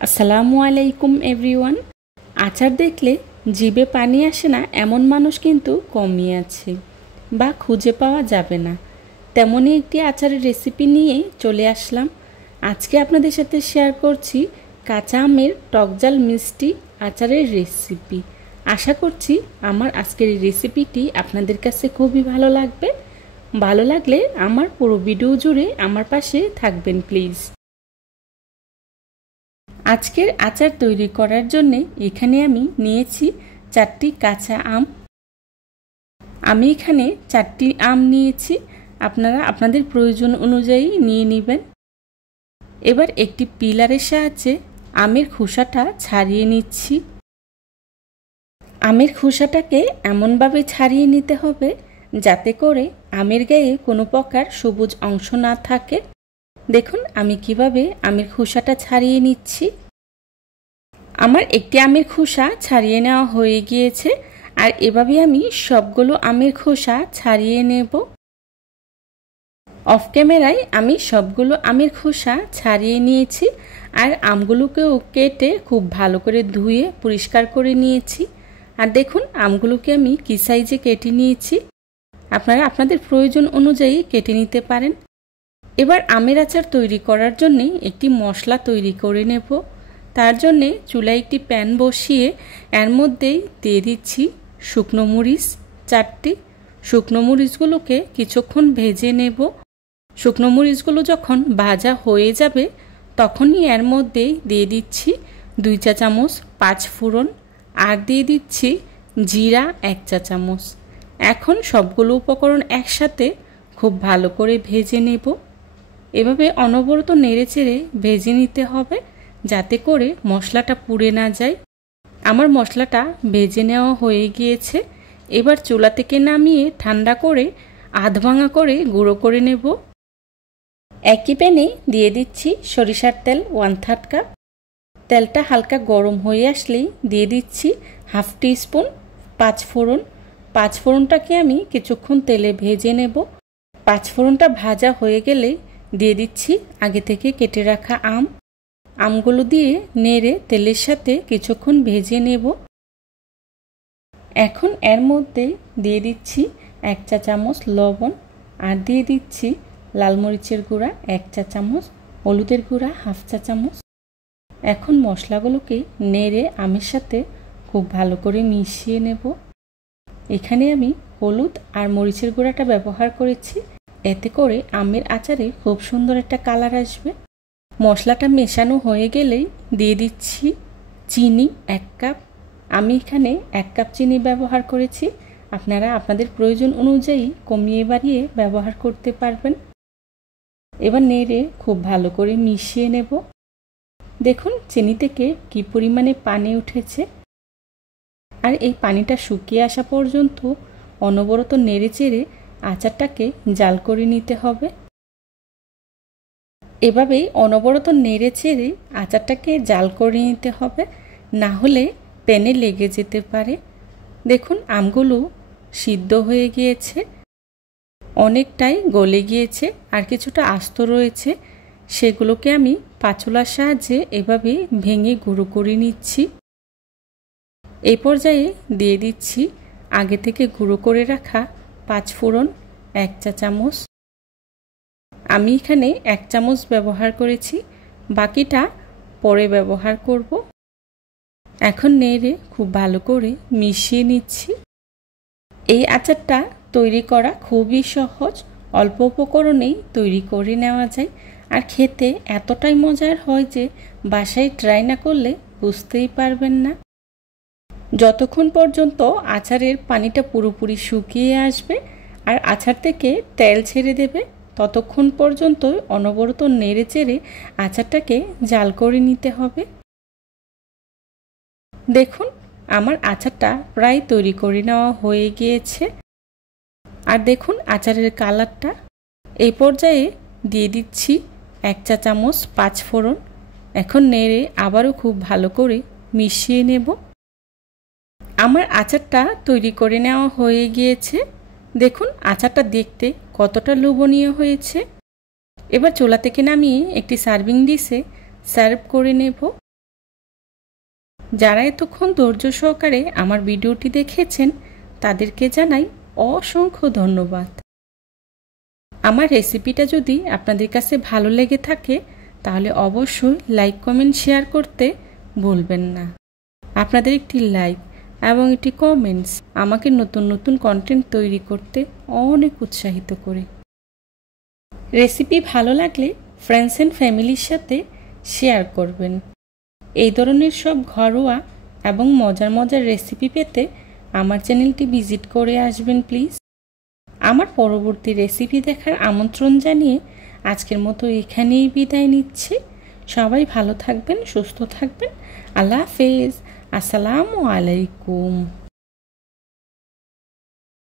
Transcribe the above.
আসসালামু আলাইকুম এভরিওয়ান। আচার দেখলে জিভে পানি আসে না এমন মানুষ কিন্তু কমই আছে বা খুঁজে পাওয়া যাবে না। তেমনই একটি আচারের রেসিপি নিয়ে চলে আসলাম। আজকে আপনাদের সাথে শেয়ার করছি কাঁচা আমের টকজাল মিষ্টি আচারের রেসিপি। আশা করছি আমার আজকের এই রেসিপিটি আপনাদের কাছে খুবই ভালো লাগবে। ভালো লাগলে আমার পুরো ভিডিও জুড়ে আমার পাশে থাকবেন প্লিজ। আজকের আচার তৈরি করার জন্য এখানে আমি নিয়েছি 4টি কাঁচা আম। আমি এখানে 4টি আম নিয়েছি, আপনারা আপনাদের প্রয়োজন অনুযায়ী নিয়ে নেবেন। এবার একটি পিলারের সাহায্যে আমের খোসাটা ছাড়িয়ে নিচ্ছি। আমের খোসাটাকে এমনভাবে ছাড়িয়ে নিতে হবে যাতে করে আমের গায়ে কোনো প্রকার সবুজ অংশ না থাকে। দেখুন আমি কিভাবে আমের খোসাটা ছাড়িয়ে নিচ্ছি। আমার একটি আমের খোসা ছাড়িয়ে নেওয়া হয়ে গিয়েছে, আর এভাবে আমি সবগুলো আমের খোসা ছাড়িয়ে নেব। অফ ক্যামেরায় আমি সবগুলো আমের খোসা ছাড়িয়ে নিয়েছি, আর আমগুলোকেও কেটে খুব ভালো করে ধুয়ে পরিষ্কার করে নিয়েছি। আর দেখুন আমগুলোকে আমি কি সাইজে কেটে নিয়েছি, আপনারা আপনাদের প্রয়োজন অনুযায়ী কেটে নিতে পারেন। এবার আমের আচার তৈরি করার জন্য একটি মশলা তৈরি করে নেব। তার জন্যে চুলায় একটি প্যান বসিয়ে এর মধ্যেই দিয়ে দিচ্ছি শুকনো মরিচ 4টি। শুকনো মরিচগুলোকে কিছুক্ষণ ভেজে নেব। শুকনো মরিচগুলো যখন ভাজা হয়ে যাবে তখনই এর মধ্যেই দিয়ে দিচ্ছি 2 চা চামচ 5 ফোড়ন, আর দিয়ে দিচ্ছি জিরা 1 চা চামচ। এখন সবগুলো উপকরণ একসাথে খুব ভালো করে ভেজে নেব। এভাবে অনবরত নেড়েচেড়ে ভেজে নিতে হবে যাতে করে মশলাটা পুড়ে না যায়। আমার মশলাটা ভেজে নেওয়া হয়ে গিয়েছে। এবার চুলা থেকে নামিয়ে ঠান্ডা করে আধ ভাঙা করে গুঁড়ো করে নেব। একই প্যানে দিয়ে দিচ্ছি সরিষার তেল 1/3 কাপ। তেলটা হালকা গরম হয়ে আসলেই দিয়ে দিচ্ছি হাফ টিস্পুন 5 ফোড়ন। 5 ফোড়নটাকে আমি কিছুক্ষণ তেলে ভেজে নেব। 5 ফোড়নটা ভাজা হয়ে গেলে দিয়ে দিচ্ছি আগে থেকে কেটে রাখা আমগুলো দিয়ে নেড়ে তেলের সাথে কিছুক্ষণ ভেজে নেব। এখন এর মধ্যে দিয়ে দিচ্ছি 1 চা চামচ লবণ, আর দিয়ে দিচ্ছি লাল মরিচের গুঁড়া 1 চা চামচ, হলুদের গুঁড়া হাফ চা চামচ। এখন মশলাগুলোকে নেড়ে আমের সাথে খুব ভালো করে মিশিয়ে নেব। এখানে আমি হলুদ আর মরিচের গুঁড়াটা ব্যবহার করেছি, এতে করে আমের আচারে খুব সুন্দর একটা কালার আসবে। মশলাটা মেশানো হয়ে গেলেই দিয়ে দিচ্ছি চিনি 1 কাপ। আমি এখানে 1 কাপ চিনি ব্যবহার করেছি, আপনারা আপনাদের প্রয়োজন অনুযায়ী কমিয়ে বাড়িয়ে ব্যবহার করতে পারবেন। এবার নেড়ে খুব ভালো করে মিশিয়ে নেব। দেখুন চিনি থেকে কি পরিমাণে পানি উঠেছে, আর এই পানিটা শুকিয়ে আসা পর্যন্ত অনবরত নেড়েচেড়ে আচারটাকে জাল করে নিতে হবে। এভাবেই অনবরত নেড়েচেড়ে আচারটাকে জাল করে নিতে হবে, না হলে প্যানে লেগে যেতে পারে। দেখুন আমগুলো সিদ্ধ হয়ে গিয়েছে, অনেকটাই গলে গিয়েছে, আর কিছুটা আস্ত রয়েছে। সেগুলোকে আমি পাছলার সাহায্যে এভাবে ভেঙে গুঁড়ো করে নিচ্ছি। এই পর্যায়ে দিয়ে দিচ্ছি আগে থেকে গুঁড়ো করে রাখা 5 ফোড়ন 1 চা চামচ। আমি এখানে 1 চামচ ব্যবহার করেছি, বাকিটা পরে ব্যবহার করব। এখন নেড়ে খুব ভালো করে মিশিয়ে নিচ্ছি। এই আচারটা তৈরি করা খুবই সহজ, অল্প উপকরণেই তৈরি করে নেওয়া যায়, আর খেতে এতটাই মজার হয় যে বাসায় ট্রাই না করলে বুঝতেই পারবেন না। যতক্ষণ পর্যন্ত আচারের পানিটা পুরোপুরি শুকিয়ে আসবে আর আচার থেকে তেল ছেড়ে দেবে ততক্ষণ পর্যন্ত অনবরত নেড়েচেড়ে আচারটাকে জাল করে নিতে হবে। দেখুন আমার আচারটা প্রায় তৈরি করে নেওয়া হয়ে গিয়েছে, আর দেখুন আচারের কালারটা। এই পর্যায়ে দিয়ে দিচ্ছি 1 চা চামচ 5 ফোড়ন। এখন নেড়ে আবারও খুব ভালো করে মিশিয়ে নেব। আমার আচারটা তৈরি করে নেওয়া হয়ে গিয়েছে। দেখুন আচারটা দেখতে কতটা লোভনীয় হয়েছে। এবার চুলা থেকে নামিয়ে একটি সার্ভিং ডিশে সার্ভ করে নেব। যারা এতক্ষণ ধৈর্য সহকারে আমার ভিডিওটি দেখেছেন তাদেরকে জানাই অসংখ্য ধন্যবাদ। আমার রেসিপিটা যদি আপনাদের কাছে ভালো লেগে থাকে তাহলে অবশ্যই লাইক কমেন্ট শেয়ার করতে ভুলবেন না। আপনাদের একটি লাইক এবং একটি কমেন্টস আমাকে নতুন নতুন কন্টেন্ট তৈরি করতে অনেক উৎসাহিত করে। রেসিপি ভালো লাগলে ফ্রেন্ডস অ্যান্ড ফ্যামিলির সাথে শেয়ার করবেন। এই ধরনের সব ঘরোয়া এবং মজার মজার রেসিপি পেতে আমার চ্যানেলটি ভিজিট করে আসবেন প্লিজ। আমার পরবর্তী রেসিপি দেখার আমন্ত্রণ জানিয়ে আজকের মতো এখানেই বিদায় নিচ্ছি। সবাই ভালো থাকবেন, সুস্থ থাকবেন। আল্লাহ হাফেজ। আসসালামু আলাইকুম।